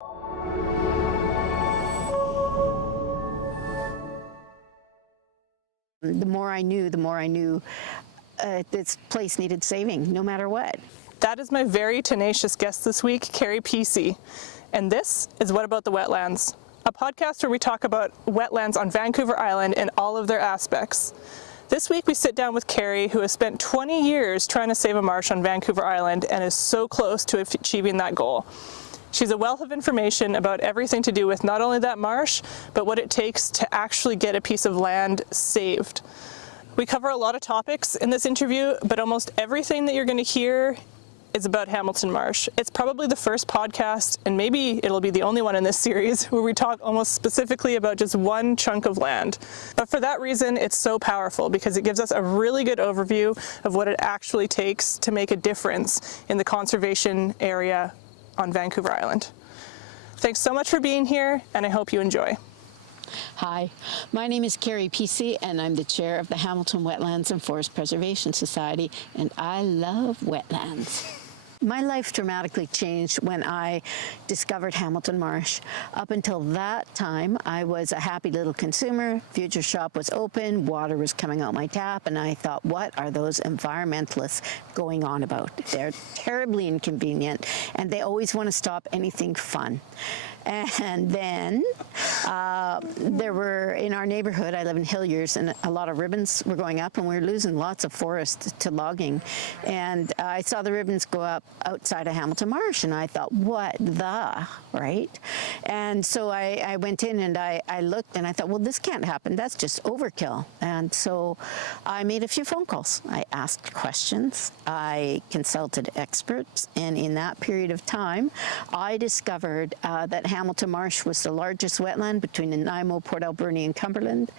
The more I knew this place needed saving, no matter what. That is my very tenacious guest this week, Ceri Peacey. And this is What About the Wetlands, a podcast where we talk about wetlands on Vancouver Island and all of their aspects. This week we sit down with Ceri, who has spent 20 years trying to save a marsh on Vancouver Island and is so close to achieving that goal. She's a wealth of information about everything to do with not only that marsh, but what it takes to actually get a piece of land saved. We cover a lot of topics in this interview, but almost everything that you're going to hear is about Hamilton Marsh. It's probably the first podcast, and maybe it'll be the only one in this series, where we talk almost specifically about just one chunk of land. But for that reason, it's so powerful because it gives us a really good overview of what it actually takes to make a difference in the conservation area on Vancouver Island. Thanks so much for being here, and I hope you enjoy. Hi, my name is Ceri Peacey, and I'm the chair of the Hamilton Wetlands and Forest Preservation Society, and I love wetlands. My life dramatically changed when I discovered Hamilton Marsh. Up until that time, I was a happy little consumer. Future Shop was open, water was coming out my tap, and I thought, what are those environmentalists going on about? They're terribly inconvenient, and they always want to stop anything fun. And then there were, in our neighborhood, I live in Hilliers, and a lot of ribbons were going up, and we were losing lots of forest to logging. And I saw the ribbons go up outside of Hamilton Marsh, and I thought, what the, right? And so I went in and I looked, and I thought, well, this can't happen. That's just overkill. And so I made a few phone calls. I asked questions. I consulted experts. And in that period of time, I discovered that Hamilton Marsh was the largest wetland between Nanaimo, Port Alberni, and Cumberland.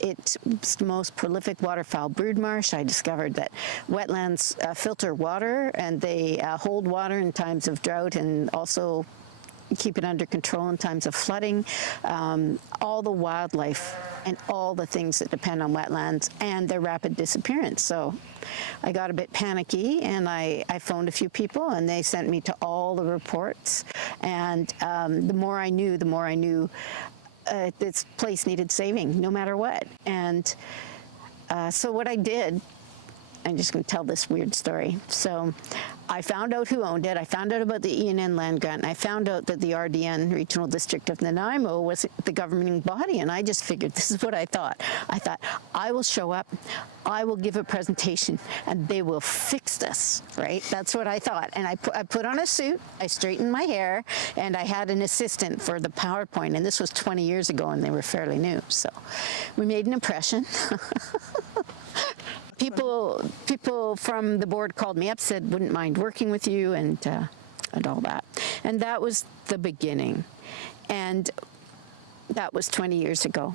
It's the most prolific waterfowl brood marsh. I discovered that wetlands filter water, and they hold water in times of drought and also keep it under control in times of flooding. All the wildlife and all the things that depend on wetlands and their rapid disappearance. So I got a bit panicky, and I phoned a few people, and they sent me to all the reports. And the more I knew, this place needed saving, no matter what. And so what I did, I'm just going to tell this weird story. So I found out who owned it. I found out about the E&N land grant, and I found out that the RDN, Regional District of Nanaimo, was the governing body, and I just figured, this is what I thought. I thought, I will show up, I will give a presentation, and they will fix this, right? That's what I thought. And I put on a suit, I straightened my hair, and I had an assistant for the PowerPoint, and this was 20 years ago, and they were fairly new. So we made an impression. People from the board called me up, said, wouldn't mind working with you, and all that. And that was the beginning. And that was 20 years ago.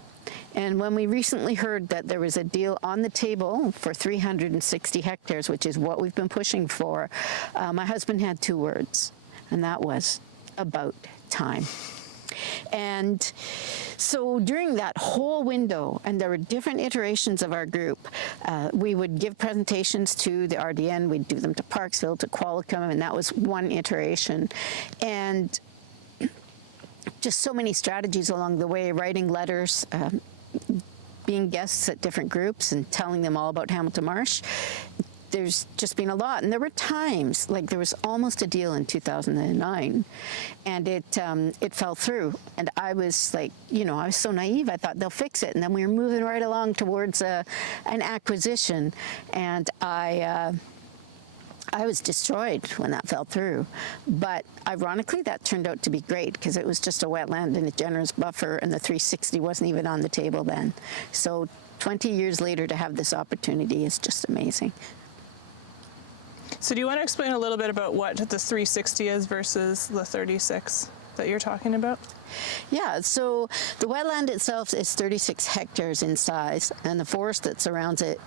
And when we recently heard that there was a deal on the table for 360 hectares, which is what we've been pushing for, my husband had two words, and that was about time. And so during that whole window, and there were different iterations of our group, we would give presentations to the RDN, we'd do them to Parksville, to Qualicum, and that was one iteration. And just so many strategies along the way, writing letters, being guests at different groups and telling them all about Hamilton Marsh. There's just been a lot, and there were times, like there was almost a deal in 2009, and it fell through, and I was like, I was so naive, I thought they'll fix it, and then we were moving right along towards an acquisition, and I was destroyed when that fell through. But ironically, that turned out to be great, because it was just a wetland and a generous buffer, and the 360 wasn't even on the table then. So 20 years later, to have this opportunity is just amazing. So do you want to explain a little bit about what the 360 is versus the 36 that you're talking about? Yeah, so the wetland itself is 36 hectares in size, and the forest that surrounds it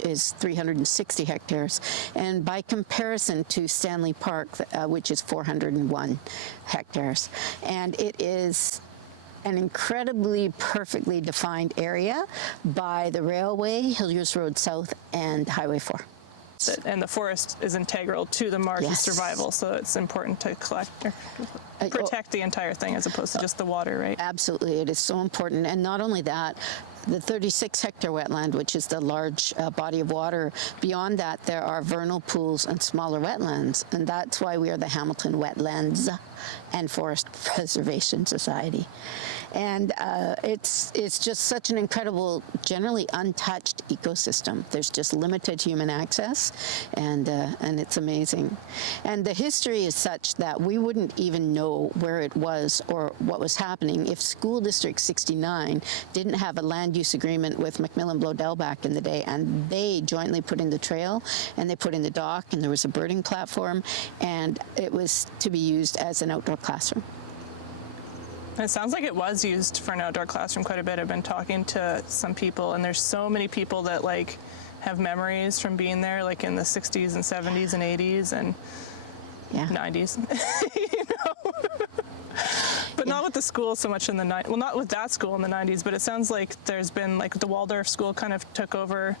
is 360 hectares. And by comparison to Stanley Park, which is 401 hectares. And it is an incredibly perfectly defined area by the railway, Hilliers Road South, and Highway 4. And the forest is integral to the marsh's Yes. survival, so it's important to protect the entire thing as opposed to just the water, right? Absolutely, it is so important. And not only that, the 36-hectare wetland, which is the large body of water, beyond that there are vernal pools and smaller wetlands, and that's why we are the Hamilton Wetlands and Forest Preservation Society. And it's just such an incredible, generally untouched ecosystem. There's just limited human access, and it's amazing. And the history is such that we wouldn't even know where it was or what was happening if School District 69 didn't have a land use agreement with Macmillan Bloedel back in the day, and they jointly put in the trail, and they put in the dock, and there was a birding platform, and it was to be used as an outdoor classroom. It sounds like it was used for an outdoor classroom quite a bit. I've been talking to some people, and there's so many people that like have memories from being there, like in the 60s and 70s and 80s and 90s. You know? But not with the school so much in the well, not with that school in the 90s, but it sounds like there's been, like, the Waldorf school kind of took over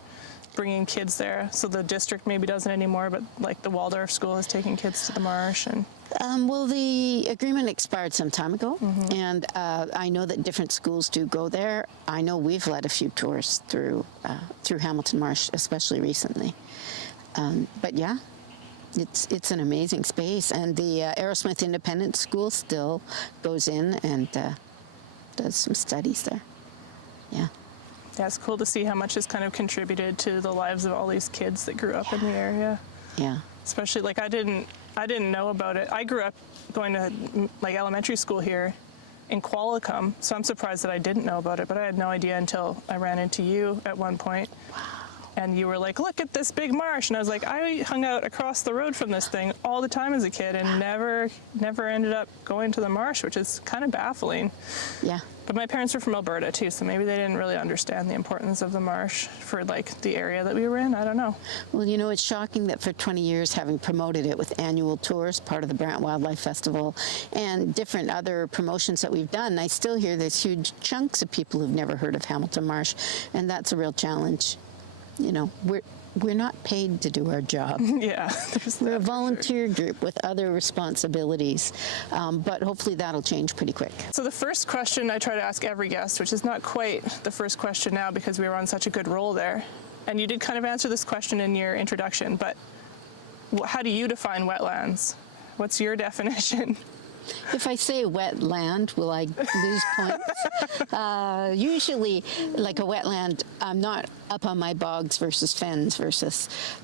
bringing kids there. So the district maybe doesn't anymore, but like the Waldorf school is taking kids to the marsh. And well, the agreement expired some time ago, and I know that different schools do go there. I know we've led a few tours through Hamilton Marsh, especially recently. But yeah, it's an amazing space, and the Aerosmith Independent School still goes in and does some studies there. Yeah. Yeah, it's cool to see how much has kind of contributed to the lives of all these kids that grew up in the area. Yeah. Especially, like, I didn't know about it. I grew up going to, like, elementary school here in Qualicum, so I'm surprised that I didn't know about it, but I had no idea until I ran into you at one point. Wow. And you were like, look at this big marsh. And I was like, I hung out across the road from this thing all the time as a kid and never ended up going to the marsh, which is kind of baffling. Yeah. But my parents were from Alberta too, so maybe they didn't really understand the importance of the marsh for, like, the area that we were in. I don't know. Well, you know, it's shocking that for 20 years, having promoted it with annual tours, part of the Brant Wildlife Festival, and different other promotions that we've done, I still hear there's huge chunks of people who've never heard of Hamilton Marsh, and that's a real challenge. You know, we're not paid to do our job. Yeah. We're a volunteer group with other responsibilities, but hopefully that'll change pretty quick. So the first question I try to ask every guest, which is not quite the first question now because we were on such a good roll there, and you did kind of answer this question in your introduction, but how do you define wetlands? What's your definition? If I say wetland, will I lose points? Usually, like a wetland, I'm not up on my bogs versus fens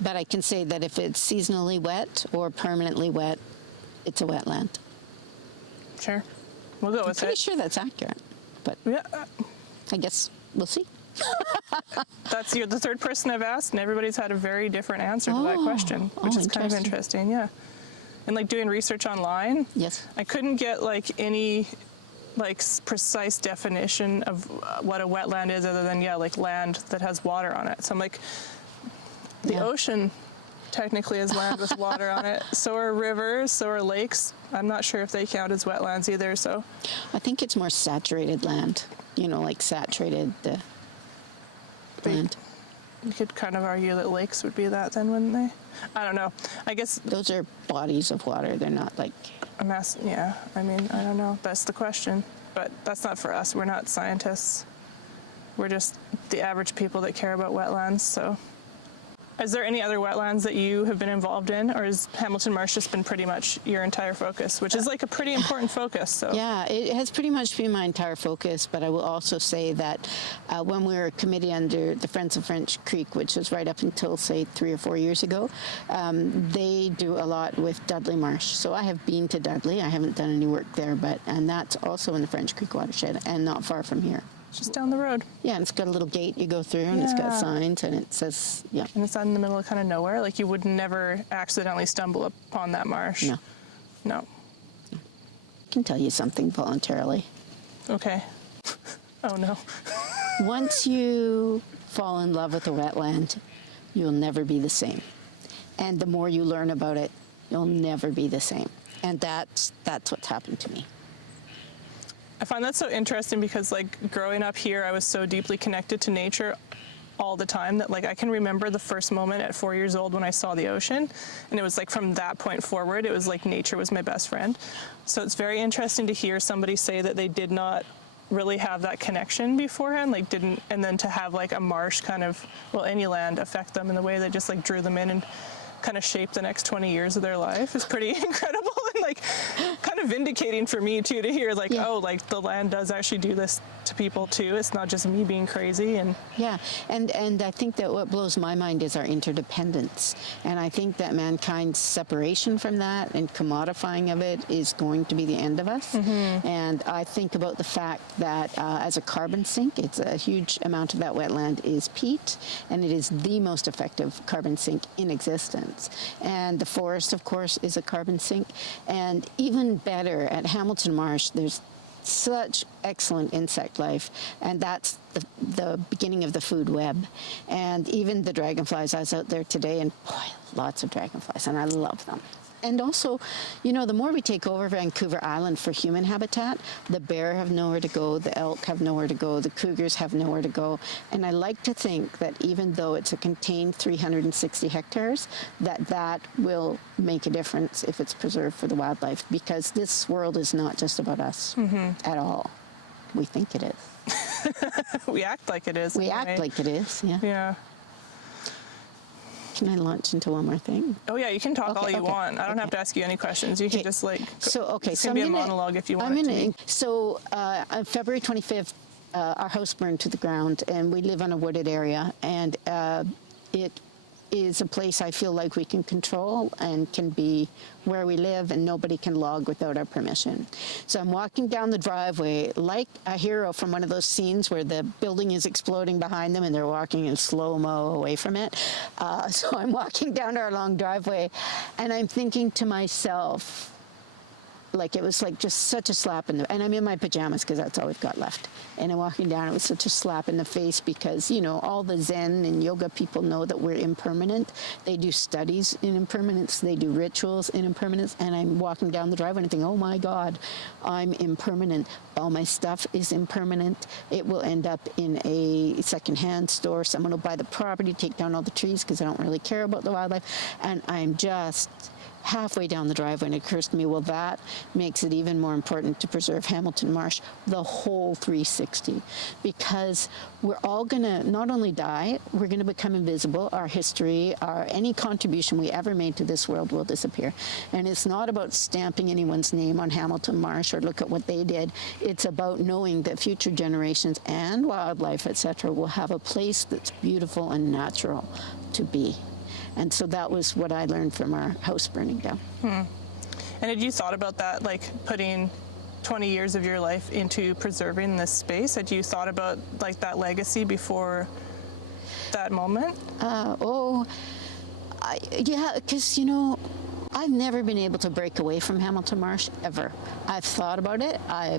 but I can say that if it's seasonally wet or permanently wet, it's a wetland. Sure. We'll go with it. I'm pretty sure that's accurate, but yeah. I guess we'll see. You're the third person I've asked, and everybody's had a very different answer to that question, which is kind of interesting, yeah. And, like, doing research online, yes, I couldn't get, like, any, like, precise definition of what a wetland is other than, yeah, like, land that has water on it. So I'm like, the ocean technically is land with water on it. So are rivers, so are lakes. I'm not sure if they count as wetlands either, so. I think it's more saturated land, you know, like saturated land. You could kind of argue that lakes would be that then, wouldn't they? I don't know. I guess those are bodies of water. They're not like a mass. Yeah. I mean, I don't know. That's the question. But that's not for us. We're not scientists. We're just the average people that care about wetlands. So, is there any other wetlands that you have been involved in, or has Hamilton Marsh just been pretty much your entire focus, which is like a pretty important focus? So yeah, it has pretty much been my entire focus, but I will also say that when we were a committee under the Friends of French Creek, which was right up until, say, 3 or 4 years ago, they do a lot with Dudley Marsh. So I have been to Dudley. I haven't done any work there, and that's also in the French Creek watershed and not far from here. Just down the road. Yeah, and it's got a little gate you go through, and it's got signs, and it says, yeah. And it's out in the middle of kind of nowhere? Like, you would never accidentally stumble upon that marsh? No. No. I can tell you something voluntarily. Okay. Oh, no. Once you fall in love with a wetland, you'll never be the same. And the more you learn about it, you'll never be the same. And that's what's happened to me. I find that so interesting because, like, growing up here, I was so deeply connected to nature all the time, that like I can remember the first moment at 4 years old when I saw the ocean, and it was like from that point forward, it was like nature was my best friend. So it's very interesting to hear somebody say that they did not really have that connection beforehand, like didn't, and then to have like a marsh kind of, well, any land affect them in the way that just like drew them in and kind of shape the next 20 years of their life is pretty incredible, and like kind of vindicating for me too, to hear like, oh, like the land does actually do this to people too. It's not just me being crazy. And and I think that what blows my mind is our interdependence, and I think that mankind's separation from that and commodifying of it is going to be the end of us. And I think about the fact that as a carbon sink, it's a huge amount of that wetland is peat, and it is the most effective carbon sink in existence. And the forest, of course, is a carbon sink. And even better, at Hamilton Marsh, there's such excellent insect life, and that's the beginning of the food web. And even the dragonflies, I was out there today, and boy, lots of dragonflies, and I love them. And also, you know, the more we take over Vancouver Island for human habitat, the bear have nowhere to go, the elk have nowhere to go, the cougars have nowhere to go. And I like to think that even though it's a contained 360 hectares, that will make a difference if it's preserved for the wildlife, because this world is not just about us at all. We think it is. we act like it is. We act like it is, yeah. Can I launch into one more thing? Oh yeah, you can talk all you want. I don't have to ask you any questions. You can just like. It's gonna be a monologue if you want it to be. So on February 25th, our house burned to the ground, and we live on a wooded area, and it is a place I feel like we can control and can be where we live, and nobody can log without our permission. So I'm walking down the driveway like a hero from one of those scenes where the building is exploding behind them and they're walking in slow-mo away from it. So I'm walking down our long driveway, and I'm thinking to myself, like, it was like just such a slap in the, and I'm in my pajamas because that's all we've got left. And I'm walking down, it was such a slap in the face because, you know, all the Zen and yoga people know that we're impermanent. They do studies in impermanence, they do rituals in impermanence, and I'm walking down the driveway and I think, oh my God, I'm impermanent. All my stuff is impermanent. It will end up in a secondhand store. Someone will buy the property, take down all the trees because I don't really care about the wildlife. And I'm just halfway down the driveway, and it occurs to me, well, that makes it even more important to preserve Hamilton Marsh, the whole 360, because we're all going to not only die, we're going to become invisible. Our history, any contribution we ever made to this world will disappear. And it's not about stamping anyone's name on Hamilton Marsh or look at what they did. It's about knowing that future generations and wildlife, etc., will have a place that's beautiful and natural to be. And so that was what I learned from our house burning down. And had you thought about that, like putting 20 years of your life into preserving this space? Had you thought about like that legacy before that moment? Yeah, because, you know, I've never been able to break away from Hamilton Marsh, ever. I've thought about it. I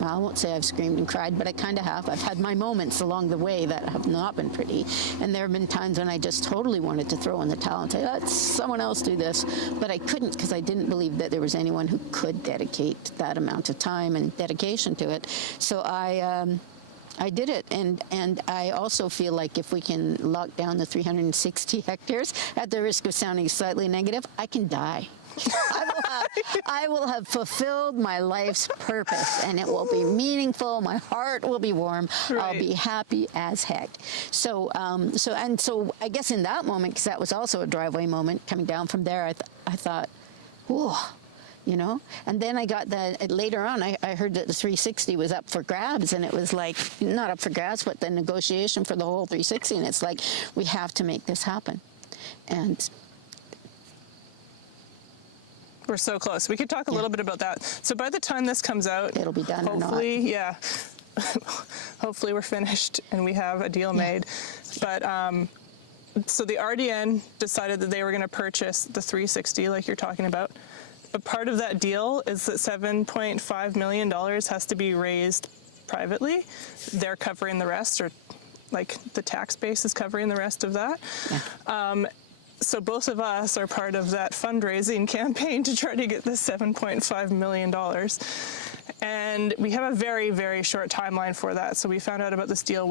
won't say I've screamed and cried, but I kind of have. I've had my moments along the way that have not been pretty. And there have been times when I just totally wanted to throw in the towel and say, let someone else do this. But I couldn't, because I didn't believe that there was anyone who could dedicate that amount of time and dedication to it. So I did it, and I also feel like if we can lock down the 360 hectares, at the risk of sounding slightly negative, I can die. I will have fulfilled my life's purpose, and it will be meaningful. My heart will be warm. Right. I'll be happy as heck. So I guess in that moment, because that was also a driveway moment coming down from there, I thought, whoa. You know, and then I got that later on. I heard that the 360 was up for grabs, and it was like not up for grabs, but the negotiation for the whole 360. And it's like, we have to make this happen. And we're so close. We could talk a little bit about that. So by the time this comes out, it'll be done. Hopefully, yeah. Hopefully we're finished and we have a deal made. But so the RDN decided that they were going to purchase the 360, like you're talking about. But part of that deal is that $7.5 million has to be raised privately. They're covering the rest, or like the tax base is covering the rest of that. Yeah. So both of us are part of that fundraising campaign to try to get this $7.5 million. And we have a very, very short timeline for that. So we found out about this deal,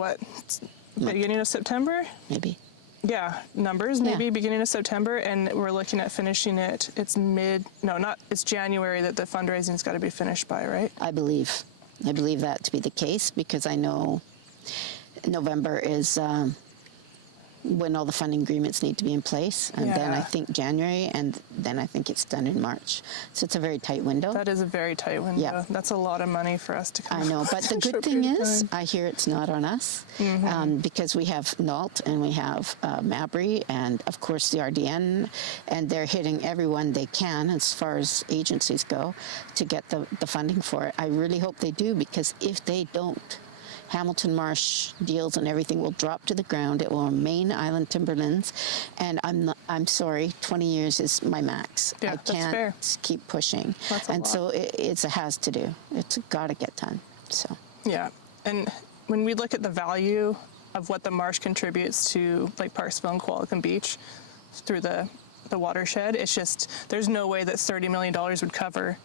beginning of September? Maybe. Yeah, numbers, maybe beginning of September, and we're looking at finishing it. It's it's January that the fundraising's got to be finished by, right? I believe that to be the case, because I know November is when all the funding agreements need to be in place, and then I think January, and then I think it's done in March. So it's a very tight window. That is a very tight window. Yeah. That's a lot of money for us to come. I know, but the good thing is, I hear it's not on us, because we have NALT and we have MABRI and of course the RDN, and they're hitting everyone they can as far as agencies go to get the funding for it. I really hope they do, because if they don't, Hamilton Marsh deals and everything will drop to the ground. It will remain island timberlands, and I'm sorry, 20 years is my max. Yeah, I can't keep pushing. And so it's a has to do. It's got to get done. So yeah, and when we look at the value of what the marsh contributes to, like Parksville and Qualicum Beach through the watershed, it's just, there's no way that $30 million would cover.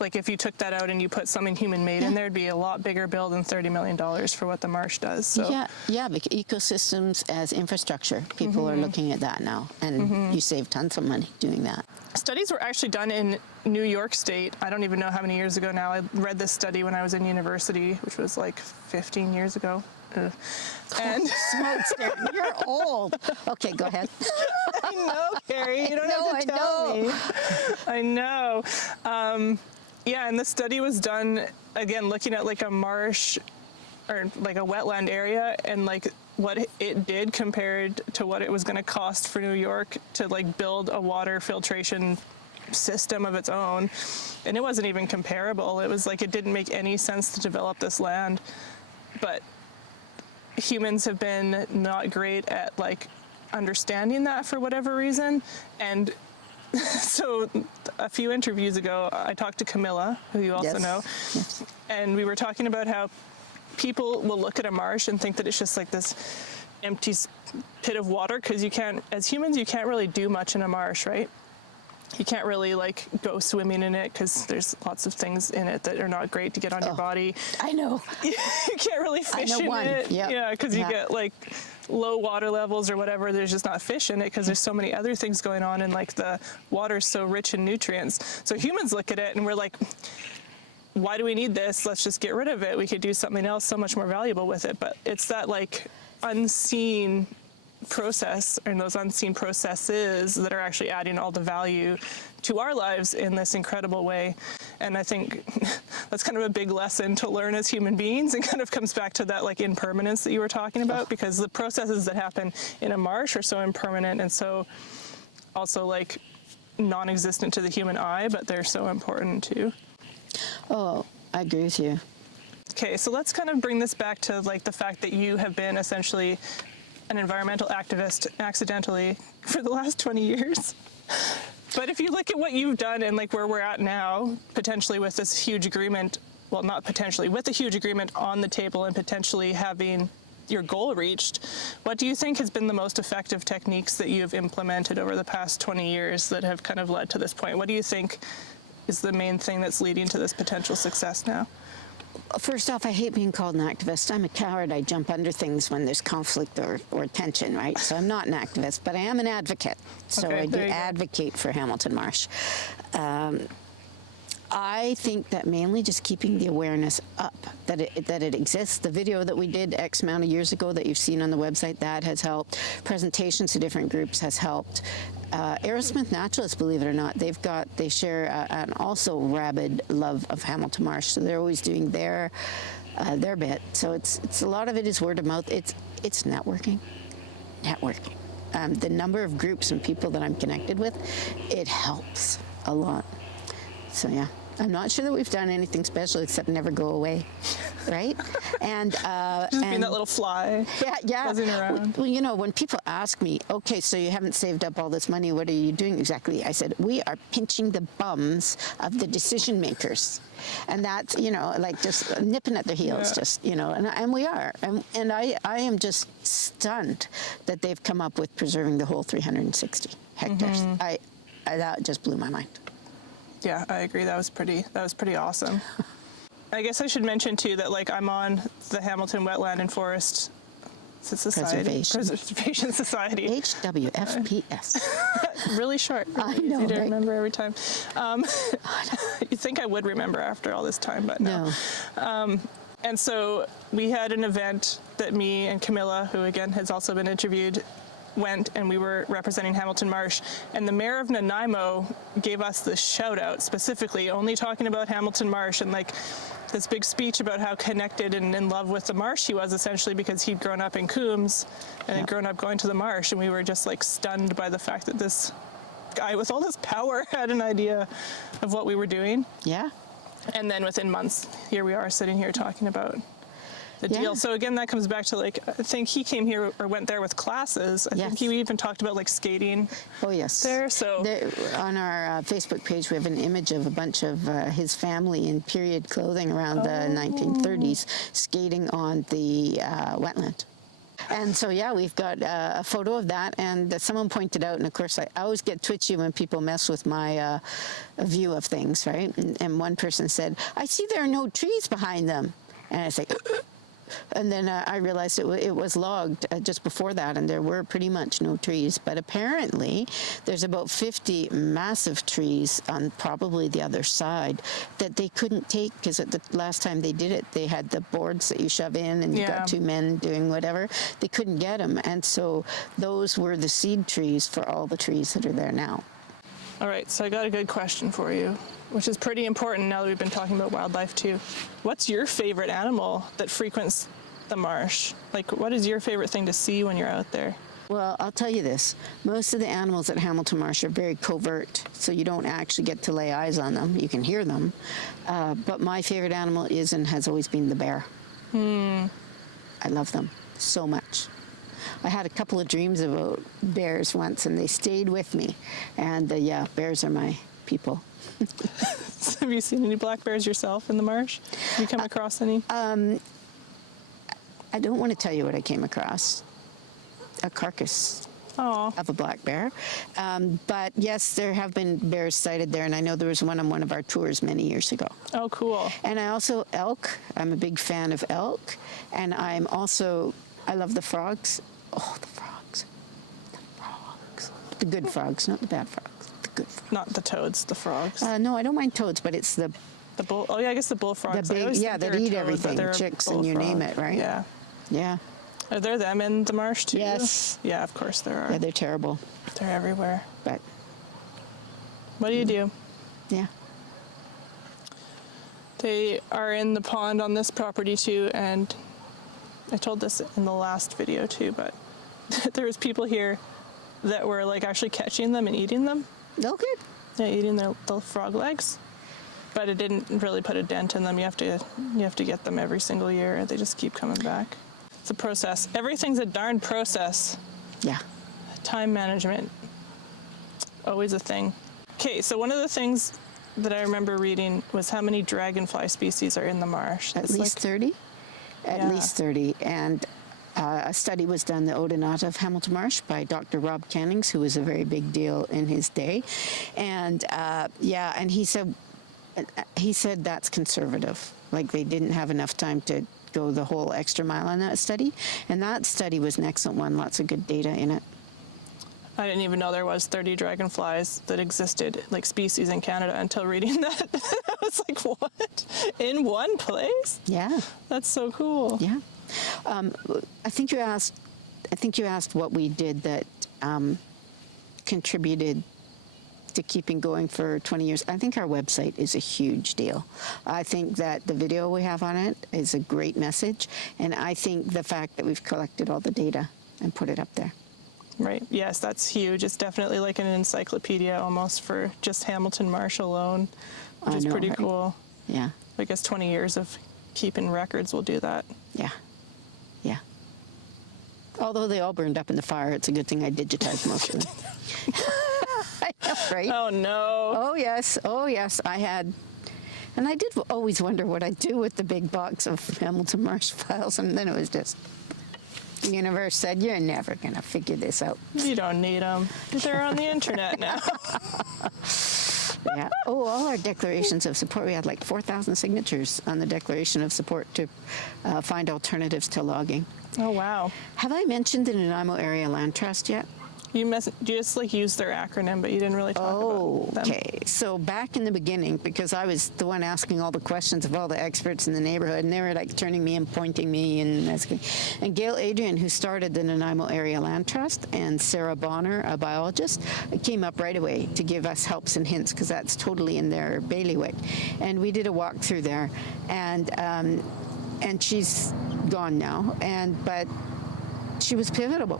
Like if you took that out and you put something human-made in there, it'd be a lot bigger bill than $30 million for what the marsh does. So. Yeah, because ecosystems as infrastructure, people are looking at that now, and you save tons of money doing that. Studies were actually done in New York State. I don't even know how many years ago now. I read this study when I was in university, which was like 15 years ago. And smokes, you're old. Okay, go ahead. I know, Ceri. You don't have to tell me. I know. Yeah, and the study was done, again, looking at like a marsh or like a wetland area, and like what it did compared to what it was going to cost for New York to like build a water filtration system of its own. And it wasn't even comparable. It was like it didn't make any sense to develop this land. But humans have been not great at like understanding that for whatever reason. And so a few interviews ago, I talked to Camilla, who you also know, and we were talking about how people will look at a marsh and think that it's just like this empty pit of water, because you can't, as humans, you can't really do much in a marsh, right? You can't really like go swimming in it because there's lots of things in it that are not great to get on your body. I know. You can't really fish in it. Yeah, because you get like low water levels or whatever. There's just not fish in it because there's so many other things going on, and like the water's so rich in nutrients. So humans look at it and we're like, why do we need this? Let's just get rid of it. We could do something else so much more valuable with it. But it's that like unseen process, and those unseen processes that are actually adding all the value to our lives in this incredible way. And I think that's kind of a big lesson to learn as human beings, and kind of comes back to that like impermanence that you were talking about, because the processes that happen in a marsh are so impermanent and so also like non-existent to the human eye, but they're so important too. Oh, I agree with you. Okay, so let's kind of bring this back to like the fact that you have been essentially an environmental activist accidentally for the last 20 years. But if you look at what you've done and like where we're at now, potentially with this huge agreement, well, not potentially, with a huge agreement on the table and potentially having your goal reached, what do you think has been the most effective techniques that you've implemented over the past 20 years that have kind of led to this point? What do you think is the main thing that's leading to this potential success now? First off, I hate being called an activist. I'm a coward. I jump under things when there's conflict or tension, right? So I'm not an activist, but I am an advocate. So I do advocate for Hamilton Marsh. I think that mainly just keeping the awareness up, that it exists. The video that we did X amount of years ago that you've seen on the website, that has helped. Presentations to different groups has helped. Aerosmith Naturalists, believe it or not, they share an also rabid love of Hamilton Marsh, so they're always doing their bit. So it's a lot of it is word of mouth. It's networking. The number of groups and people that I'm connected with, it helps a lot. So yeah. I'm not sure that we've done anything special except never go away, right? And just being that little fly, buzzing around. Well, you know, when people ask me, okay, so you haven't saved up all this money, what are you doing exactly? I said, we are pinching the bums of the decision makers. And that's, you know, like just nipping at their heels, just, you know, and we are. And I am just stunned that they've come up with preserving the whole 360 hectares. That just blew my mind. Yeah, I agree. That was pretty awesome. I guess I should mention too that like I'm on the Hamilton Wetland and Forest Society. Preservation Society. HWFPS. Really short. Really I know, easy to right? remember every time. You'd think I would remember after all this time, but no. And so we had an event that me and Camilla, who again has also been interviewed, went, and we were representing Hamilton Marsh, and the mayor of Nanaimo gave us this shout out specifically, only talking about Hamilton Marsh, and like this big speech about how connected and in love with the marsh he was, essentially because he'd grown up in Coombs and had grown up going to the marsh, and we were just like stunned by the fact that this guy with all this power had an idea of what we were doing. Yeah. And then within months, here we are sitting here talking about the deal. So again, that comes back to like, I think he came here or went there with classes. I think he even talked about like skating. Oh yes. There, so. On our Facebook page, we have an image of a bunch of his family in period clothing around the 1930s skating on the wetland. And so, yeah, we've got a photo of that, and someone pointed out, and of course I always get twitchy when people mess with my view of things, right? And one person said, I see there are no trees behind them. And I say, and then I realized it was logged just before that, and there were pretty much no trees. But apparently there's about 50 massive trees on probably the other side that they couldn't take, because at the last time they did it, they had the boards that you shove in, and you got two men doing whatever. They couldn't get them, and so those were the seed trees for all the trees that are there now. All right, so I got a good question for you, which is pretty important now that we've been talking about wildlife too. What's your favorite animal that frequents the marsh? Like, what is your favorite thing to see when you're out there? Well, I'll tell you this. Most of the animals at Hamilton Marsh are very covert, so you don't actually get to lay eyes on them. You can hear them. But my favorite animal is and has always been the bear. I love them so much. I had a couple of dreams about bears once, and they stayed with me. And yeah, bears are my people. Have you seen any black bears yourself in the marsh? Have you come across any? I don't want to tell you what I came across. A carcass of a black bear. But yes, there have been bears sighted there, and I know there was one on one of our tours many years ago. Oh, cool. And I also, elk. I'm a big fan of elk. And I love the frogs. Oh, the frogs. The frogs. The good frogs, not the bad frogs. The good frogs. Not the toads, the frogs. No, I don't mind toads, but it's the bull. Oh yeah, I guess the bullfrogs. The big, that eat everything, chicks and you name it, right? Yeah. Yeah. Are there them in the marsh too? Yes. Yeah, of course there are. Yeah, they're terrible. They're everywhere. But what do you do? Yeah. They are in the pond on this property too, and I told this in the last video too, but there was people here that were like actually catching them and eating them. Oh, good. Yeah, eating their little frog legs. But it didn't really put a dent in them. You have to get them every single year. They just keep coming back. It's a process. Everything's a darn process. Yeah. Time management, always a thing. Okay, so one of the things that I remember reading was how many dragonfly species are in the marsh. At least 30. At least 30. And a study was done, the Odonata of Hamilton Marsh, by Dr. Rob Cannings, who was a very big deal in his day. And and he said that's conservative. Like, they didn't have enough time to go the whole extra mile on that study. And that study was an excellent one. Lots of good data in it. I didn't even know there was 30 dragonflies that existed, like species in Canada, until reading that. I was like, what? In one place? Yeah. That's so cool. Yeah. I think you asked what we did that contributed to keeping going for 20 years. I think our website is a huge deal. I think that the video we have on it is a great message, and I think the fact that we've collected all the data and put it up there. Right. Yes, that's huge. It's definitely like an encyclopedia almost for just Hamilton Marsh alone, which is pretty cool. Yeah. I guess 20 years of keeping records will do that. Yeah. Yeah. Although they all burned up in the fire, it's a good thing I digitized most of them. I know, right? Oh, no. Oh, yes. Oh, yes. I had... And I did always wonder what I'd do with the big box of Hamilton Marsh files, and then it was just... The universe said, you're never going to figure this out. You don't need them. They're on the internet now. Yeah. Oh, all our declarations of support. We had like 4,000 signatures on the declaration of support to find alternatives to logging. Oh, wow. Have I mentioned the Nanaimo Area Land Trust yet? You just like used their acronym, but you didn't really talk about them. Okay. So back in the beginning, because I was the one asking all the questions of all the experts in the neighborhood, and they were like turning me and pointing me and asking. And Gail Adrian, who started the Nanaimo Area Land Trust, and Sarah Bonner, a biologist, came up right away to give us helps and hints, because that's totally in their bailiwick. And we did a walk through there, and she's gone now, but she was pivotal.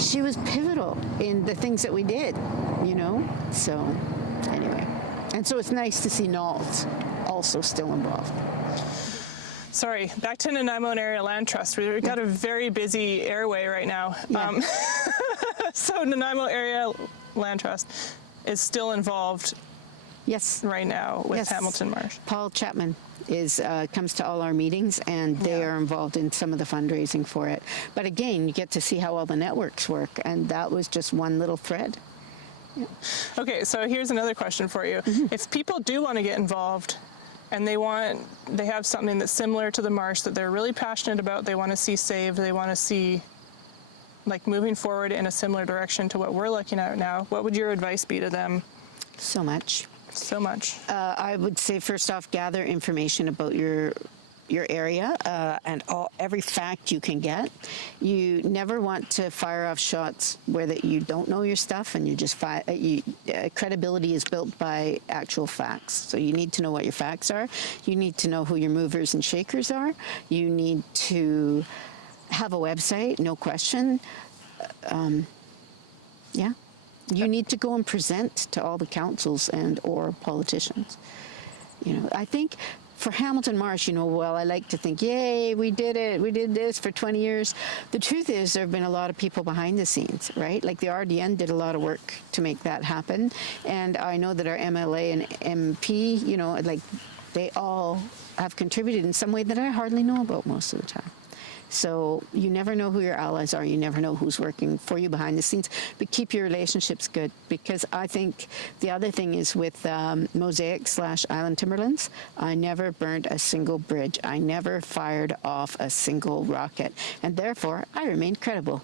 She was pivotal in the things that we did, So, anyway. And so it's nice to see Knowles also still involved. Sorry, back to Nanaimo Area Land Trust. We've got a very busy airway right now. Yeah. So Nanaimo Area Land Trust is still involved Yes. right now with Yes. Hamilton Marsh. Paul Chapman comes to all our meetings, and they are involved in some of the fundraising for it. But again, you get to see how all the networks work, and that was just one little thread. Yeah. Okay, so here's another question for you. If people do want to get involved and they have something that's similar to the marsh that they're really passionate about, they want to see saved, they want to see like moving forward in a similar direction to what we're looking at now, what would your advice be to them? So much. So much. I would say, first off, gather information about your area and every fact you can get. You never want to fire off shots where you don't know your stuff, and you just credibility is built by actual facts. So you need to know what your facts are. You need to know who your movers and shakers are. You need to have a website, no question. Yeah. You need to go and present to all the councils or politicians. I think for Hamilton Marsh, I like to think, yay, we did it. We did this for 20 years. The truth is there have been a lot of people behind the scenes, right? Like the RDN did a lot of work to make that happen. And I know that our MLA and MP, they all have contributed in some way that I hardly know about most of the time. So you never know who your allies are. You never know who's working for you behind the scenes. But keep your relationships good, because I think the other thing is with Mosaic/Island Timberlands, I never burned a single bridge. I never fired off a single rocket. And therefore, I remained credible.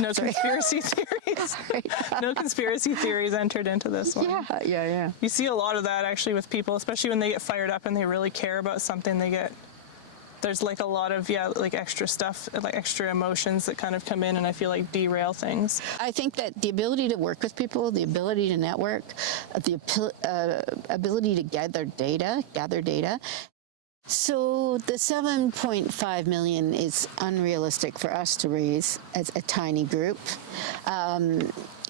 No conspiracy theories. No conspiracy theories entered into this one. Yeah. You see a lot of that actually with people, especially when they get fired up and they really care about something. There's like a lot of, like extra stuff, like extra emotions that kind of come in and I feel like derail things. I think that the ability to work with people, the ability to network, the ability to gather data. So the $7.5 million is unrealistic for us to raise as a tiny group.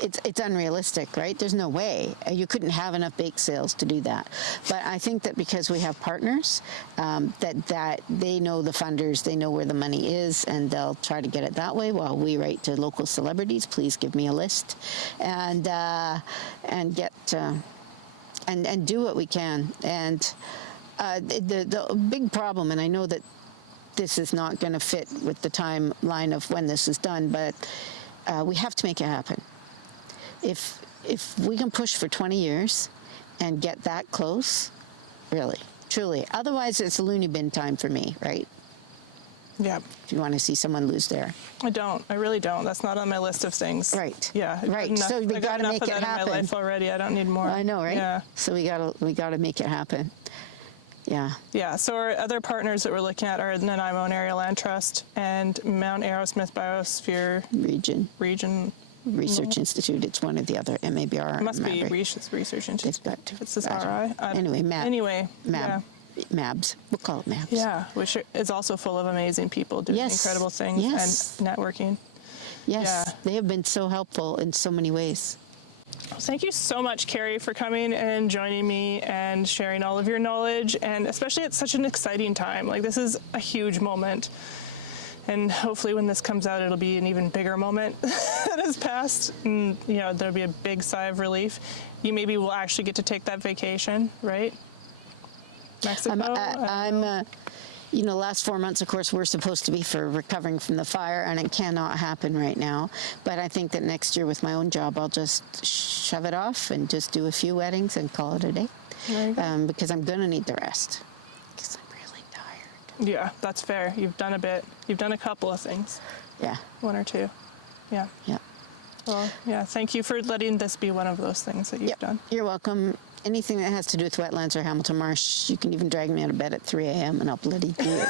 It's unrealistic, right? There's no way. You couldn't have enough bake sales to do that. But I think that because we have partners, that they know the funders, they know where the money is, and they'll try to get it that way while we write to local celebrities, please give me a list, and get and do what we can. And the big problem, and I know that this is not going to fit with the timeline of when this is done, but we have to make it happen. If we can push for 20 years and get that close, really, truly. Otherwise, it's a loony bin time for me, right? Yeah. If you want to see someone lose there. I don't. I really don't. That's not on my list of things. Right. Yeah. Right. So we got to make it happen. In my life already. I don't need more. I know, right? Yeah. So we got to make it happen. Yeah. Yeah. So our other partners that we're looking at are Nanaimo Area Land Trust and Mount Arrowsmith Biosphere Region Research Institute. It's one or the other. MABR. It must be Research Institute. It's this RI. Anyway, MAB. Yeah. MABs. We'll call it MABs. Yeah, which is also full of amazing people doing incredible things and networking. Yes, yeah. They have been so helpful in so many ways. Thank you so much, Ceri, for coming and joining me and sharing all of your knowledge, and especially at such an exciting time. Like, this is a huge moment. And hopefully when this comes out, it'll be an even bigger moment that has passed. And, there'll be a big sigh of relief. You maybe will actually get to take that vacation, right? Mexico? You know, last 4 months, of course, we're supposed to be for recovering from the fire, and it cannot happen right now. But I think that next year with my own job, I'll just shove it off and just do a few weddings and call it a day. Because I'm going to need the rest. Because I'm really tired. Yeah, that's fair. You've done a bit. You've done a couple of things. Yeah. One or two. Yeah. Yeah. Well, yeah, thank you for letting this be one of those things that you've done. You're welcome. Anything that has to do with wetlands or Hamilton Marsh, you can even drag me out of bed at 3 a.m. and I'll bloody do it.